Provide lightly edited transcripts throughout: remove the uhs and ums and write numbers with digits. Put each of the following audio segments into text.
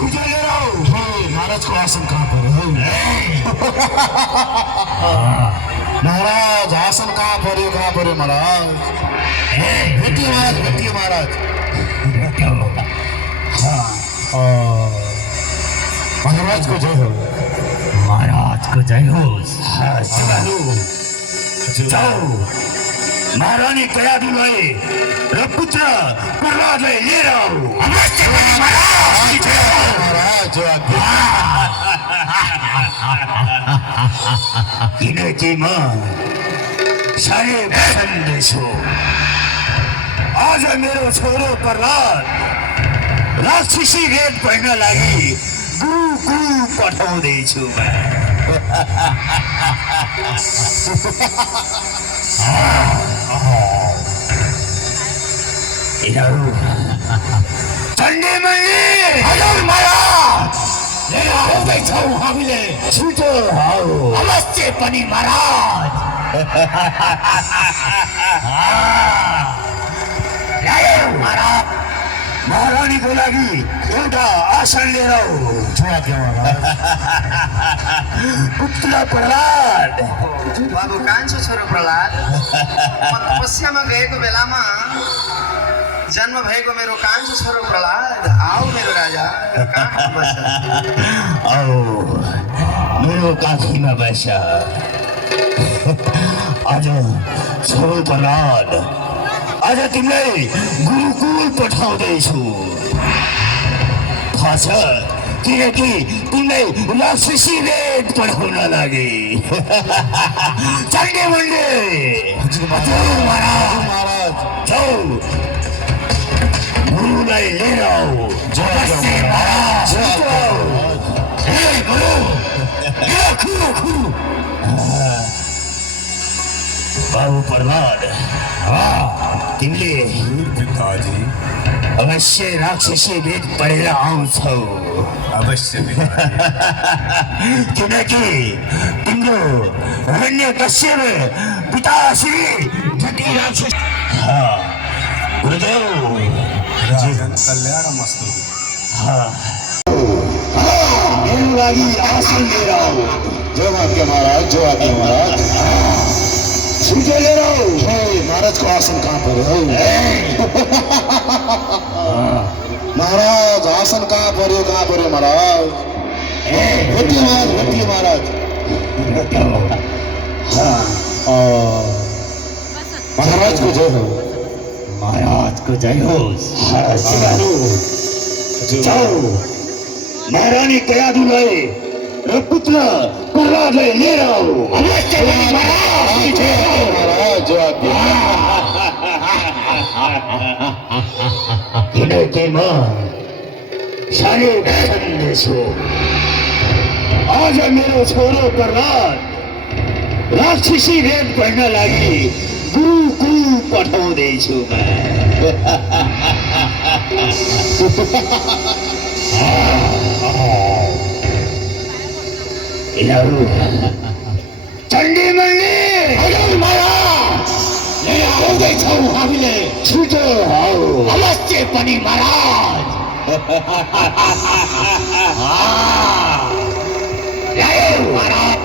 छुट्या लिएर आऊ। महाराजको आसन कहाँ पर्यो हौ? महाराज आसन कहाँ पर्यो महाराज? भेटियो महाराज। महाराजको जय हो। महाराजको जय होस्। शिवालु जाऊ महारानी कयादुलाई र पुत्र प्रहलादलाई लिएर आऊ। महाराज किनकि म साह्रै प्रसन्न छु। आज मेरो छोरो प्रहलाद राक्षसी वेद पढ्न लागि गुरुकुल पठाउँदैछु म। यिनीहरू चण्डी मन्दिर हजुर महाराज लिएर आउँदैछौँ हामीले। छिटो अवश्य पनि महाराज। ल्यायो महाराज। महारानीको लागि एउटा आसन लिएर आऊ। पुत्र प्रहलाद। बाबु कान्छो छोरो प्रहलाद, म तपस्यामा गएको बेलामा जन्म भएको मेरो कान्छो छोरो प्रहलाद, आऊ मेरो राजा, कहाँ बस्छ? औ मेरो काखीमा बस। आज छोरो प्रहलाद, आज तिमीलाई गुरुकुल पठाउँदैछु। थाहा छ किनकि तिमीलाई राक्षसी वेद पढाउन लागि। चण्डी मन्दिर महाराज जाऊ गुरुलाई लिएर आऊ। बाबु प्रहलाद, तिमीले पिताजी अवश्य राक्षसी वेद पढेर आउँछौ। अवश्य किनकि तिम्रो हिरण्यकश्यप पिताश्री जति राक्षस। गुरुदेव राजन कल्याणमस्तु। मेरो लागि आसन लिएर आऊ। जय महाराज। छिटो लिएर आऊ। महाराजको आसन कहाँ पर्यो हौ? महाराज आसन कहाँ पर्यो महाराज? भेटियो महाराज। महाराजको जय हो। महाराजको जय होस्। जाऊ महारानी कयादुलाई र पुत्र प्रहलादलाई लिएर आऊ। महाराज किनकि म साह्रै प्रसन्न छु। आज मेरो छोरो प्रहलाद राक्षसी वेद पढ्न लागि गुरुकुल पठाउँदैछु म। यिनीहरू चण्डी मन्दिर हजुर महाराज लिएर आउँदैछौँ हामीले। छिटो अवश्य पनि महाराज। ल्यायो महाराज।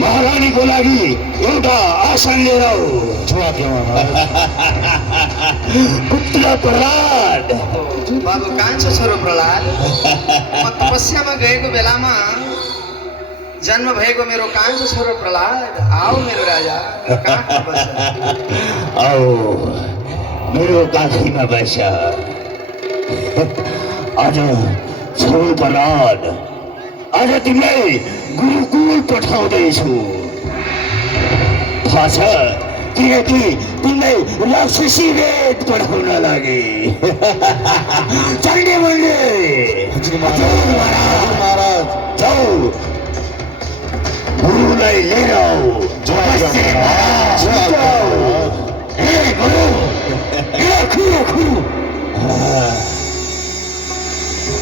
महारानीको लागि एउटा आसन लिएर आऊ। पुत्र प्रहलाद। बाबु कान्छो छोरो प्रहलाद, म तपस्यामा गएको बेलामा जन्म भएको मेरो कान्छो छोरो प्रहलाद, आऊ मेरो राजा, कहाँ बस्छ? औ मेरो काखीमा बस। आज छोरो प्रहलाद, आज तिमीलाई गुरुकुल पठाउँदैछु। थाहा छ किनकि तिमीलाई राक्षसी वेद पढाउन लागि। चण्डी मन्दिर महाराज जाऊ गुरुलाई लिएर आऊ।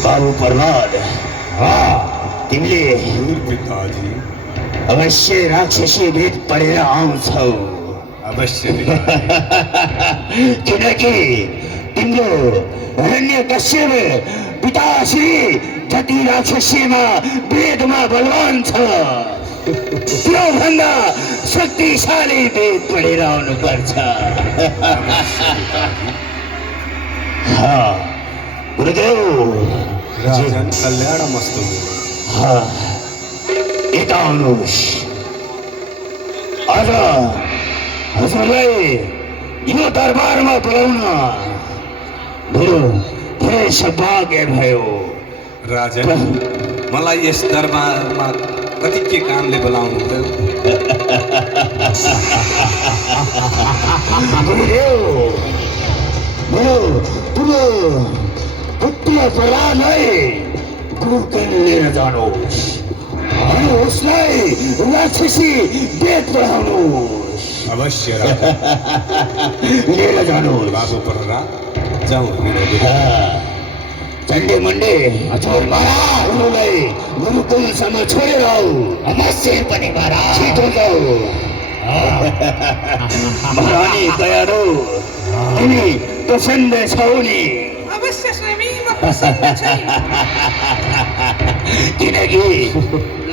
बाबु प्रहलाद, तिमीले पिताजी अवश्य राक्षसी वेद पढेर आउँछौ। अवश्य किनकि तिम्रो हिरण्यकश्यप पिताश्री जति राक्षसीमा वेदमा बलवान छ त्योभन्दा शक्तिशाली वेद पढेर आउनुपर्छ। गुरुदेव राजन कल्याणमस्तु। यता आउनुहोस्। आज हजुरलाई यो दरबारमा बोलाउन मेरो धेरै सौभाग्य भयो। राजन मलाई यस दरबारमा कति के कामले बोलाउनु भयो? मेरो ठुलो पुत्र प्रहलादलाई गुरुकुल लिएर जानुहोस् अनि उसलाई राक्षसी वेद पढाउनुहोस्। अवश्य राजन। लिएर जानुहोस्। बाबु प्रहलाद जाउँ। चण्डे मण्डे हजुरलाई गुरुकुलसम्म छोडेर आऊ। अवश्य पनि महाराज। छिटो जाऊ। महारानी दयालु तिमी प्रसन्न छौ नि? अवश्य स्वामी, म प्रसन्न छु। किनकि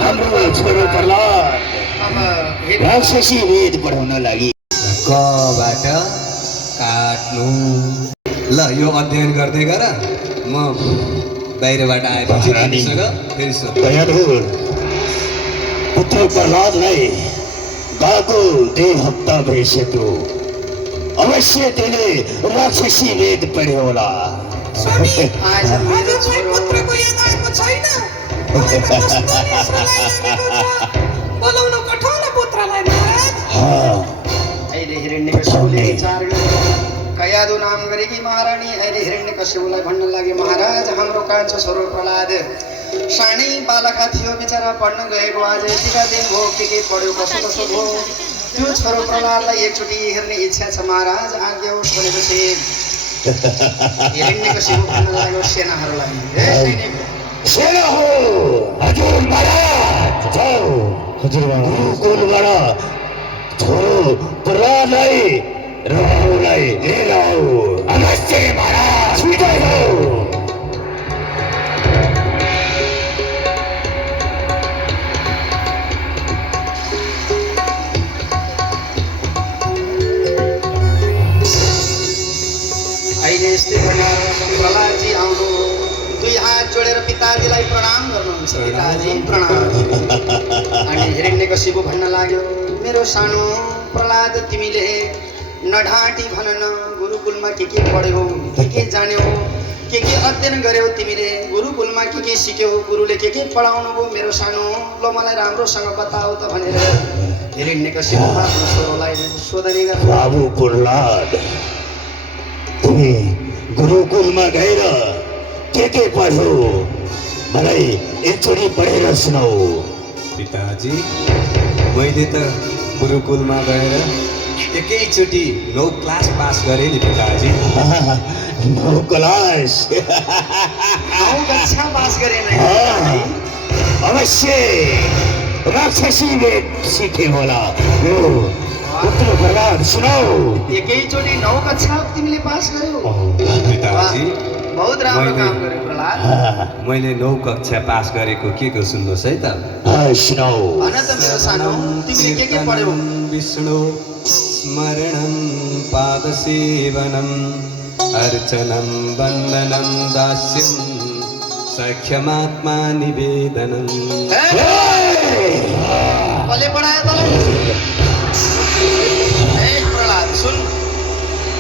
हाम्रो छोरो प्रहलाद अब राक्षसी वेद पढाउन लागि कबाट काट्नु। ल यो अध्ययन गर्दै गर, म बाहिरबाट आएपछि तिमीसँग फेरि सोध्छु। दयालु पुत्र प्रहलादलाई गएको 2 हप्ता भइसक्यो। अवश्य त्यसले राक्षसी वेद पढ्यो होला। स्वामी, आज मेरो हजुरलाई छोरो पुत्रको याद आएको छैन? मलाई त कस्तो निस्रा लागेको छ। बोलाउनु पठाउन पुत्रलाई महाराज। अहिले हिरण्यकश्यपले विचार गर्यो। कयादु नाम गरेकी महारानी अहिले हिरण्यकश्यपलाई भन्न लागे, महाराज हाम्रो कान्छो छोरो प्रहलाद सानै बालका थियो, बिचरा पढ्न गएको आज यतिका दिन भयो, के पढ्यो कसो कसो भयो। त्यो छोरो प्रहलादलाई एकचोटि हेर्ने इच्छा छ महाराज, आज्ञा होस् भनेपछि हिरण्यकश्यप भन्न लाग्यो सेनाहरूलाई, हे सैनिक सेना हो हजुर महाराज, जाऊ गुरुकुलबाट छोरो प्रहलादलाई र अरूलाई लिएर आऊ। अवश्य महाराज, छिटो जाऊ। अहिले यस्तै भनेर प्रहलादजी आउनु 2 हात जोडेर पिताजीलाई प्रणाम गर्नुहुन्छ। पिताजी प्रणाम। अनि हिरण्यकश्यप भन्न लाग्यो, मेरो सानो प्रहलाद तिमीले नढाँटी भन न, गुरुकुलमा के पढ्यौ, के जान्यौ, के अध्ययन गर्यौ, तिमीले गुरुकुलमा के सिक्यौ, गुरुले के पढाउनु भयो, मेरो सानो ल मलाई राम्रोसँग बताऊ त भनेर हिरण्यकश्यप आफ्नो छोरोलाई सोधनी गर्छ। बाबु प्रहलाद तिमी गुरुकुलमा गएर के पढ्यौ मलाई एकचोटि पढेर सुनाऊ। पिताजी मैले त गुरुकुलमा गएर एकैचोटि 9 क्लास पास गरेँ नि पिताजी। 9 क्लास 9 कक्षा पास गरे नै। अवश्य राक्षसी वेद सिके होला। पुत्र प्रहलाद सुनाऊ। एकैचोटि 9 कक्षा तिमीले पास गर्यौ। पिताजी बहुत राम्रो काम गर्यो प्रहलाद। मैले 9 कक्षा पास गरेको के सुन्नुहोस् है त। सुनाऊ। भन त मेरो सानो, तिमीले के पढ्यौ? विष्णु स्मरणं पादसेवनम् अर्चनं वन्दनं दास्यं सख्यमात्मा निवेदनम्। कसले पढायो तँलाई? ए प्रहलाद सुन,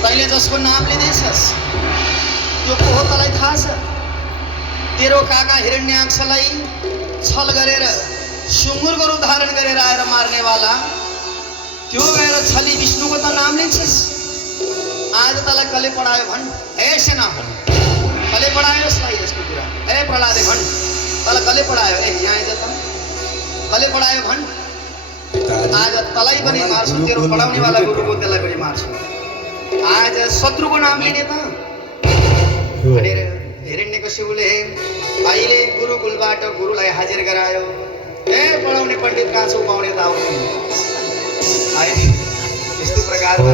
तैँले जसको नाम लिँदैछस् त्यो को हो तँलाई थाहा छ? तेरो काका हिरण्याक्षलाई छल गरेर सुँगुरको रूप धारण गरेर आएर मार्नेवाला त्यो गएर छली विष्णुको त नाम लिन्छस्। आज तँलाई कसले पढायो भन्? ए सेना कसले पढायो यसलाई यसको कुरा? ए प्रहलादे भन्, तँलाई कसले पढायो? ए यहाँ आइज त, कसले पढायो भन्? आज तँलाई पनि मार्छु, तेरो पढाउनेवाला गुरुको त्यसलाई पनि मार्छु। आज शत्रुको नाम लिने त भनेर हिरण्यकश्यपले अहिले गुरुकुलबाट गुरुलाई हाजिर गरायो। ए पढाउने पण्डित कहाँ छौ, पाउने त आउनु। अहिले यस्तो प्रकारको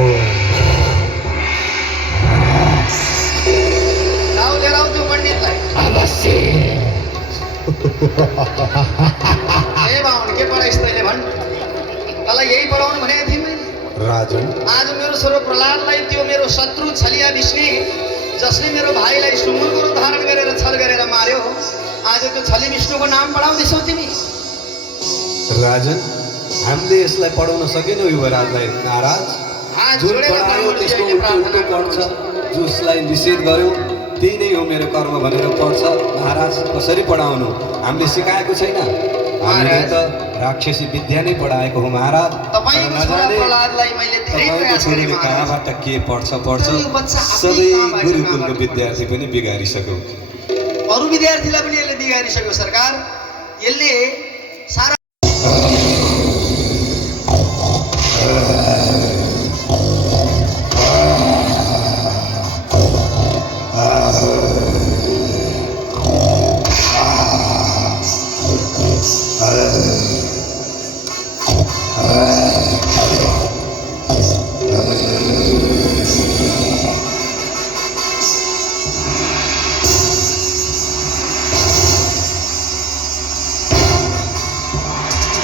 जाऊ लिएर आऊ त्यो पण्डितलाई। अवश्य ए बाहुन के पढाइस् तैँले भन् तँलाई यही पढाउनु भनेको थिएँ मैले राजन आज मेरो छोरो प्रहलादलाई त्यो मेरो शत्रु छलिया विष्णु जसले मेरो भाइलाई सुँगुरको रूप धारण गरेर छल गरेर मार्यो आज त्यो छली विष्णुको नाम पढाउँदैछौ तिमी राजन हामीले यसलाई पढाउन सकेनौँ युवराजलाई नाराज हात जुन जोडेर पढायो पढाउनु त्यसको जहिले उल्टो उल्टो प्रार्थना पढ्छ जसलाई निषेध गर्यो त्यही नै हो मेरो कर्म भनेर पढ्छ महाराज कसरी पढाउनु हामीले सिकाएको छैन हामीले त राक्षसी विद्या नै पढाएको हो महाराज तपाईँको छोरा प्रहलादलाई मैले धेरै तपाईँको प्रयास गरेँ छोरीले महाराज। कहाँबाट के पढ्छ तर यो बच्चा आफै सबै कहाँबाट गुरुकुलको कहाँबाट विद्यार्थी पनि बिगारिसक्यो अरू विद्यार्थीलाई पनि यसले बिगारिसक्यो सरकार यसले सारा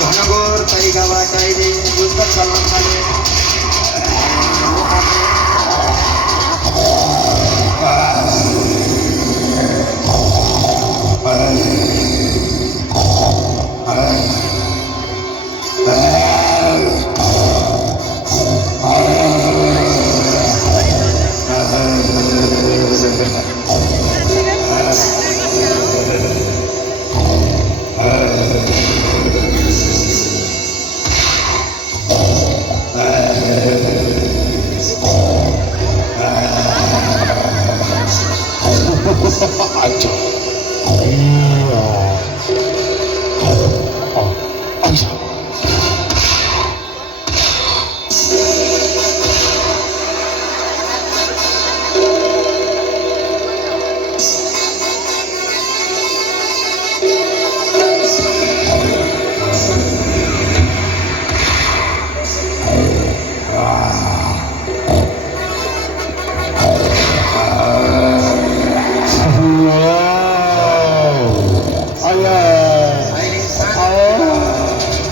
घनघोर तरिकाबाट अहिले युद्ध चल्न थाल्यो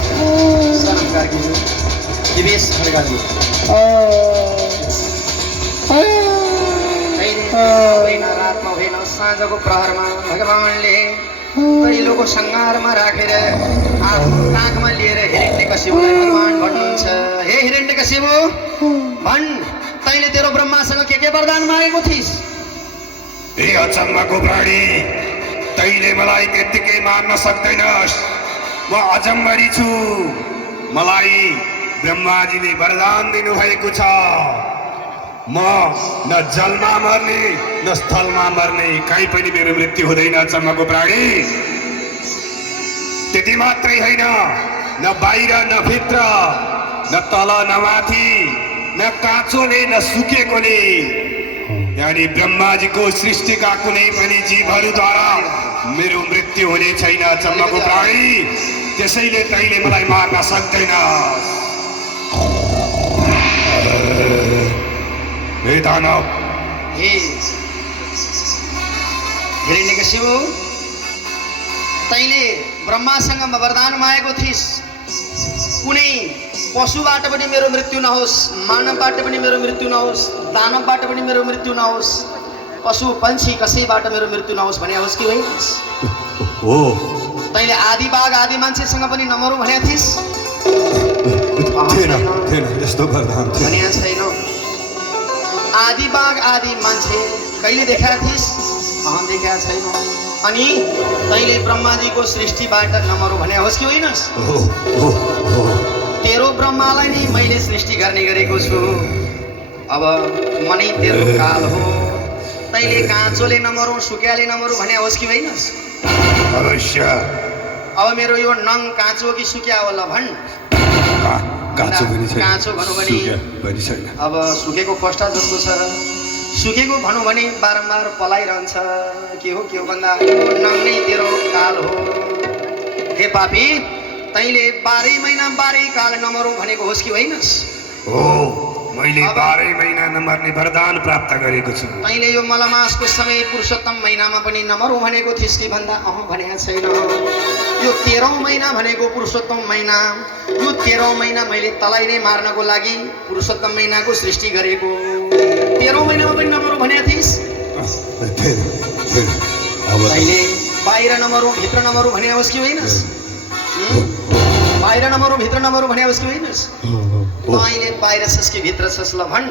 अहिले शरण कार्की दिवेश खड्गाजी होइन रातमा होइन साँझको प्रहरमा भगवानले पहिलोको सङ्घारमा राखेर आफ्नो काखमा लिएर हिरण्यकशिपुलाई भगवान भन्नुहुन्छ हे हिरण्यकशिपु भन् तैँले तेरो ब्रह्मासँग के वरदान मागेको थिइस् ए अचम्मको प्राणी तैँले मलाई त्यत्तिकै मार्न सक्दैनस् म अजम्मरी छु मलाई ब्रह्माजीले वरदान दिनुभएको छ म न जलमा मर्ने न स्थलमा मर्ने कहीँ पनि मेरो मृत्यु हुँदैन अचम्मको प्राणी त्यति मात्रै होइन न बाहिर न भित्र न तल न माथि न काँचोले न सुकेकोले यानी ब्रह्माजीको सृष्टिका कुनै पनि जीवहरूद्वारा मेरो मृत्यु हुने छैन अचम्मको प्राणी त्यसैले तैँले मलाई मार्न सक्दैन हे दानव हे हिरण्यकशिपु तैँले ब्रह्मासँग वरदान मागेको थिइस् कुनै पशुबाट पनि मेरो मृत्यु नहोस् मानवबाट पनि मेरो मृत्यु नहोस् दानवबाट पनि मेरो मृत्यु नहोस् पशु पंक्षी कसैबाट मेरो मृत्यु नहोस् भने होस् कि होइन हो तैँले आदि बाघ आदि मान्छेसँग पनि नमरौँ भनेको थिइस् थिएन थिएन यस्तो वरदान थिएन भनेको छैन आदि बाघ आदि मान्छे कहिले देखाएको थिइस् देखाएको छैन अनि तैँले ब्रह्माजीको सृष्टिबाट नमरौँ भने होस् कि होइन हो हो हो तेरो ब्रह्मालाई नै मैले सृष्टि गर्ने गरेको छु अब म नै तेरो काल हो तैँले काँचोले नमरौँ सुक्याले नमरौँ भने होस् कि होइन अवश्य अब मेरो यो नङ काँचो कि सुक्या होला भन् काँचो पनि छैन काँचो भनौँ भने सुक्या पनि छैन अब सुकेको खोस्टा जस्तो छ सुकेको भनौँ भने बारम्बार पलाइरहन्छ के हो भन्दा नङ नै तेरो काल हो हे पापी तैँले 12 महिना 12 काल नमरौँ भनेको होस् कि होइनस् हो मैले 12 महिना नमर्ने वरदान प्राप्त गरेको छु। तैँले यो मलमासको समय पुरुषोत्तम महिनामा पनि नमरौँ भनेको थिइस् कि भन्दा भनेको छैन। यो 13औं महिना भनेको पुरुषोत्तम महिना, यो 13औं महिना मैले तँलाई नै मार्नको लागि पुरुषोत्तम महिनाको सृष्टि गरेको। 13औं महिनामा पनि नमरौँ भनेको थिइस्। तैँले बाहिर नमरौँ भित्र नमरौँ भने होस् कि होइनस्? बाहिर नमरौँ भित्र नमरौँ भने होस् कि होइनस्? तैँले बाहिर छस् कि भित्र छस् ल भन्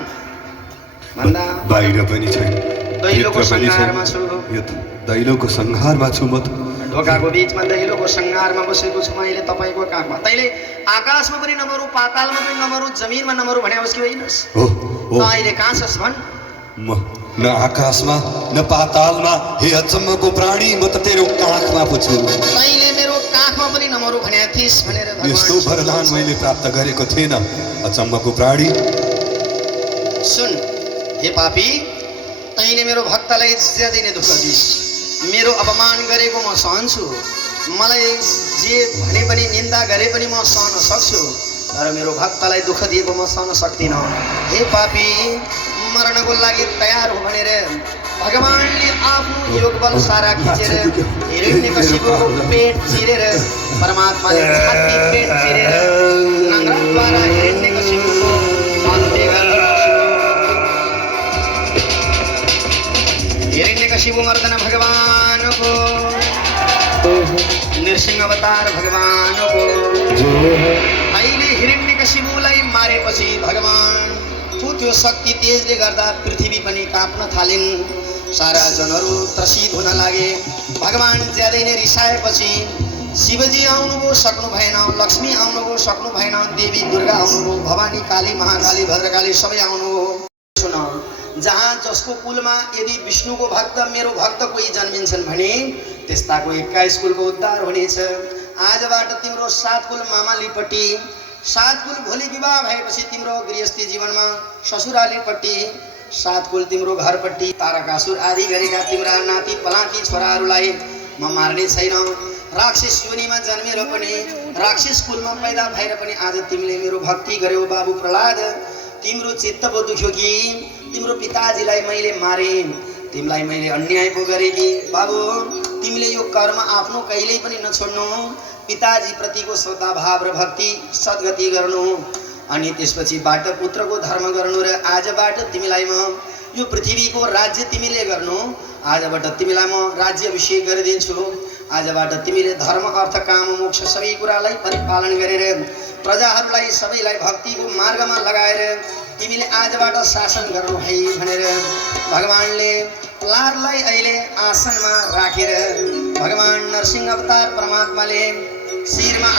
भन्दा बाहिर पनि छैन, दैलोको सङ्घारमा छु। यो त दैलोको सङ्घारमा छु म त। ढोकाको बिचमा दैलोको सङ्घारमा बसेको छु मैले तपाईँको काखमा। तैँले आकाशमा पनि नमरौँ, पातालमा पनि नमरौँ, जमिनमा नमरौँ भने होस् कि होइनस्? तैँले कहाँ छस् भन्? म न आकाशमा न पातालमा, हे अचम्मको प्राणी, म त तेरो काखमा पो छु। तैँले मेरो काखमा पनि नमरौँ भनेको थिइस् भनेर यस्तो वरदान मैले प्राप्त गरेको थिएन अचम्मको प्राणी। सुन हे पापी, तैँले मेरो भक्तलाई ज्यादै नै दुःख दिइस्। मेरो अपमान गरेको म सहन्छु, मलाई जे भने पनि निन्दा गरे पनि म सहन सक्छु, तर मेरो भक्तलाई दुःख दिएको म सहन सक्दिनँ। हे पापी, मर्नको लागि तयार हो भनेर भगवानले आफ्नो योग बल सारा खिचेर हिरण्यकशिपुको पेट चिरेर परमात्माले छाती पेट चिरेर नङ्ग्राद्वारा हिरण्यकशिपुको अन्त्य गर्नुभयो। हिरण्यकशिपु मर्दन भगवानको, नृसिंह अवतार भगवानको। अहिले हिरण्यकशिपुलाई मारेपछि भगवान त्यो शक्ति तेजले गर्दा पृथ्वी पनि काँप्न थालिन्, सारा जनहरू त्रसित हुन लागे। भगवान ज्यादै नै रिसाएपछि शिवजी आउनुभयो, सक्नु भएन। लक्ष्मी आउनुभयो, सक्नु भएन। देवी दुर्गा आउनुभयो, भवानी काली महाकाली भद्रकाली सबै आउनुभयो। सुन, जहाँ जसको कुलमा यदि विष्णुको भक्त मेरो भक्त कोही जन्मिन्छन् भने त्यस्ताको 21 कुलको उद्धार हुनेछ। आजबाट तिम्रो 7 कुल मामालीपट्टि, 7 कुल भोलि विवाह भएपछि तिम्रो गृहस्थी जीवनमा ससुरालीपट्टि, 7 कुल तिम्रो घरपट्टि। तारकासुर आदि गरेका तिम्रा नाति पलाती छोराहरूलाई म मार्ने छैन। राक्षस योनिमा जन्मेर पनि, राक्षस कुलमा पैदा भएर पनि आज तिमीले मेरो भक्ति गर्यौ बाबु प्रहलाद। तिम्रो चित्त पो दुख्यो कि तिम्रो पिताजीलाई मैले मारे, तिमीलाई मैले अन्याय पो गरेँ कि बाबु। तिमीले यो कर्म आफ्नो कहिल्यै पनि नछोड्नु, पिताजी प्रतिको श्रद्धाभाव र भक्ति सद्गति गर्नु, अनि त्यसपछिबाट पुत्रको धर्म गर्नु। र आजबाट तिमीलाई म यो पृथ्वीको राज्य तिमीले गर्नु। आजबाट तिमीलाई म राज्य अभिषेक गरिदिन्छु। आजबाट तिमीले धर्म अर्थ काम मोक्ष सबै कुरालाई परिपालन गरेर प्रजाहरूलाई सबैलाई भक्तिको मार्गमा लगाएर तिमीले आजबाट शासन गर्नु है भनेर भगवानले प्रहलादलाई अहिले आसनमा राखेर भगवान नरसिंह अवतार परमात्माले शिरमा